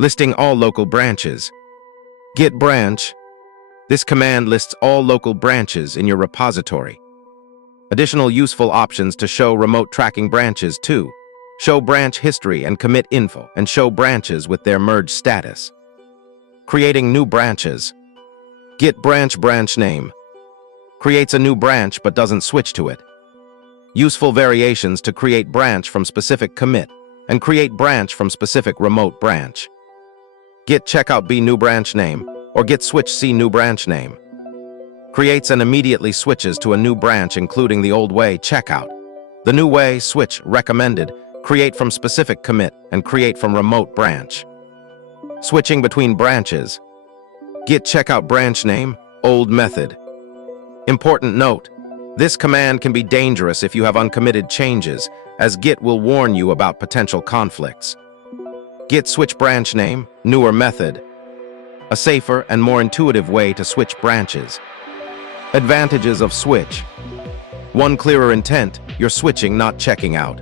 Listing all local branches. Git branch. This command lists all local branches in your repository. Additional useful options to show remote tracking branches too. Show branch history and commit info, and show branches with their merge status. Creating new branches. Git branch name. Creates a new branch but doesn't switch to it. Useful variations to create branch from specific commit and create branch from specific remote branch. Git checkout b new branch name or git switch c new branch name. Creates and immediately switches to a new branch including the old way checkout. The new way switch recommended. Create from specific commit and create from remote branch. Switching between branches. Git checkout branch name, old method. Important note, this command can be dangerous if you have uncommitted changes, as Git will warn you about potential conflicts. Git switch branch name, newer method. A safer and more intuitive way to switch branches. Advantages of switch. 1 clearer intent, you're switching, not checking out.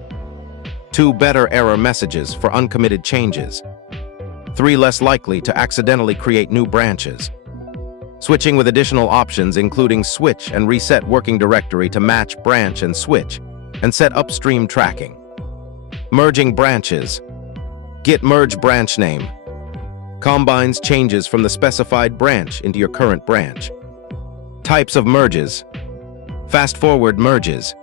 2 better error messages for uncommitted changes. 3 less likely to accidentally create new branches. Switching with additional options including switch and reset working directory to match branch and switch, and set upstream tracking. Merging branches. Git merge branch name. Combines changes from the specified branch into your current branch. Types of merges. Fast-forward merges.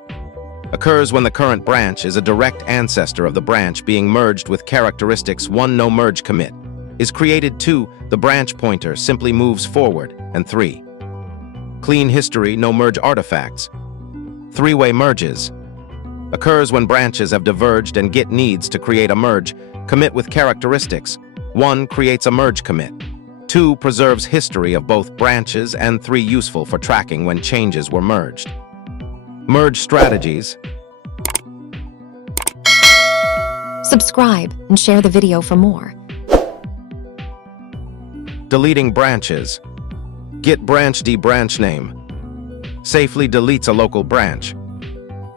Occurs when the current branch is a direct ancestor of the branch being merged with characteristics 1 no merge commit. Is created 2 the branch pointer simply moves forward, and 3 clean history no merge artifacts. 3-way merges. Occurs when branches have diverged and Git needs to create a merge commit with characteristics. 1 creates a merge commit. 2 preserves history of both branches, and 3 useful for tracking when changes were merged. Merge strategies. Subscribe and share the video for more. Deleting branches. Git branch debranch name. Safely deletes a local branch.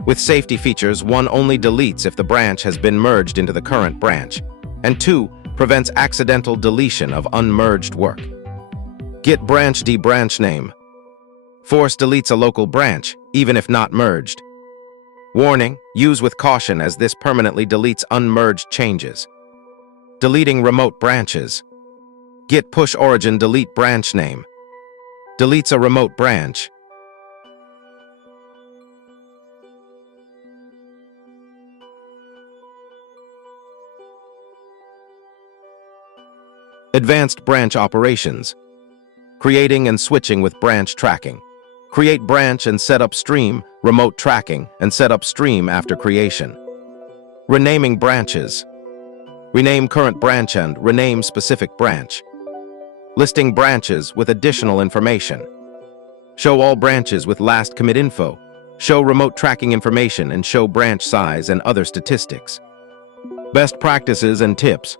With safety features, 1 only deletes if the branch has been merged into the current branch, and 2 prevents accidental deletion of unmerged work. Git branch debranch name. Force deletes a local branch, even if not merged. Warning, use with caution as this permanently deletes unmerged changes. Deleting remote branches. Git push origin delete branch name. Deletes a remote branch. Advanced branch operations. Creating and switching with branch tracking. Create branch and set upstream, remote tracking, and set upstream after creation. Renaming branches. Rename current branch and rename specific branch. Listing branches with additional information. Show all branches with last commit info. Show remote tracking information and show branch size and other statistics. Best practices and tips.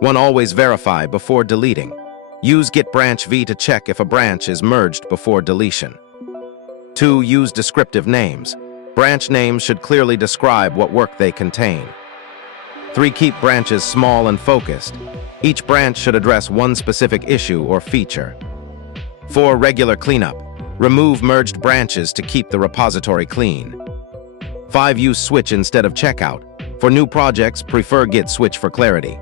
1 always verify before deleting. Use git branch v to check if a branch is merged before deletion. 2 use descriptive names. Branch names should clearly describe what work they contain. 3 keep branches small and focused. Each branch should address 1 specific issue or feature. 4 regular cleanup. Remove merged branches to keep the repository clean. 5 use switch instead of checkout. For new projects, prefer git switch for clarity.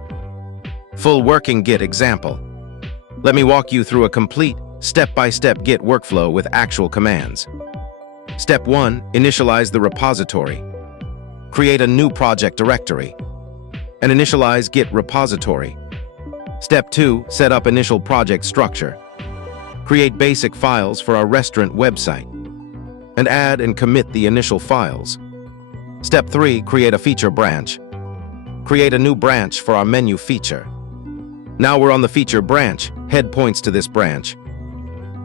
Full working Git example. Let me walk you through a complete, step-by-step Git workflow with actual commands. Step 1. Initialize the repository. Create a new project directory. And initialize Git repository. Step 2. Set up initial project structure. Create basic files for our restaurant website. And add and commit the initial files. Step 3. Create a feature branch. Create a new branch for our menu feature. Now we're on the feature branch, head points to this branch.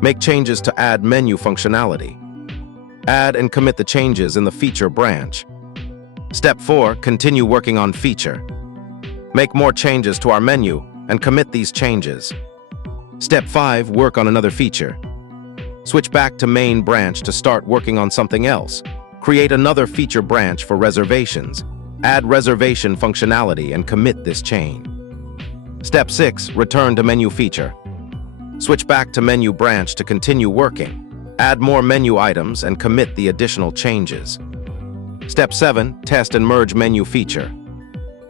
Make changes to add menu functionality. Add and commit the changes in the feature branch. Step 4, continue working on feature. Make more changes to our menu and commit these changes. Step 5, work on another feature. Switch back to main branch to start working on something else. Create another feature branch for reservations. Add reservation functionality and commit this chain. Step 6. Return to menu feature. Switch back to menu branch to continue working. Add more menu items and commit the additional changes. Step 7. Test and merge menu feature.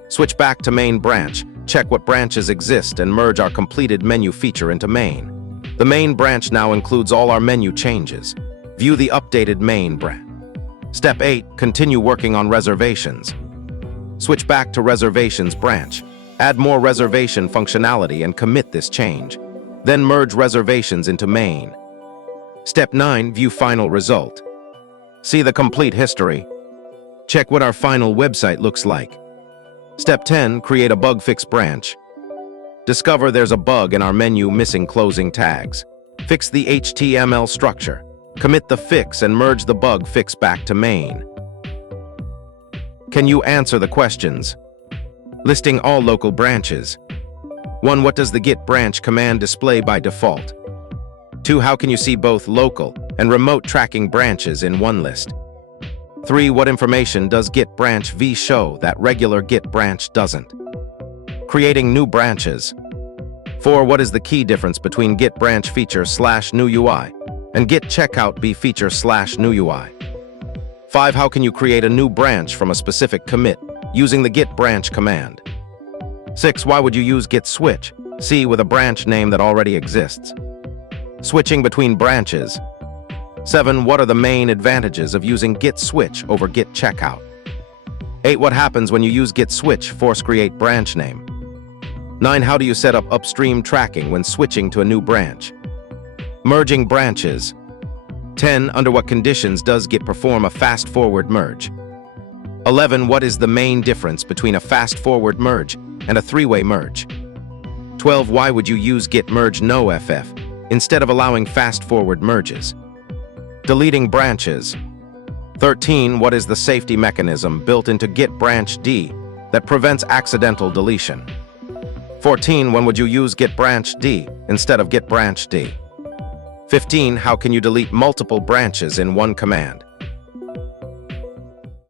Switch back to main branch, check what branches exist and merge our completed menu feature into main. The main branch now includes all our menu changes. View the updated main branch. Step 8. Continue working on reservations. Switch back to reservations branch. Add more reservation functionality and commit this change. Then merge reservations into main. Step 9. View final result. See the complete history. Check what our final website looks like. Step 10. Create a bug fix branch. Discover there's a bug in our menu missing closing tags. Fix the HTML structure. Commit the fix and merge the bug fix back to main. Can you answer the questions? Listing all local branches. 1. What does the git branch command display by default? 2. How can you see both local and remote tracking branches in one list? 3. What information does git branch v show that regular git branch doesn't? Creating new branches. 4. What is the key difference between git branch feature /new UI and git checkout b feature /new UI? 5. How can you create a new branch from a specific commit using the git branch command? 6. Why would you use git switch, C, with a branch name that already exists? Switching between branches. 7. What are the main advantages of using git switch over git checkout? 8. What happens when you use git switch force create branch name? 9. How do you set up upstream tracking when switching to a new branch? Merging branches. 10. Under what conditions does git perform a fast forward merge? 11. What is the main difference between a fast forward merge and a three-way merge? 12. Why would you use git merge no ff instead of allowing fast forward merges? Deleting branches. 13. What is the safety mechanism built into git branch D that prevents accidental deletion? 14. When would you use git branch D instead of git branch D? 15. How can you delete multiple branches in one command?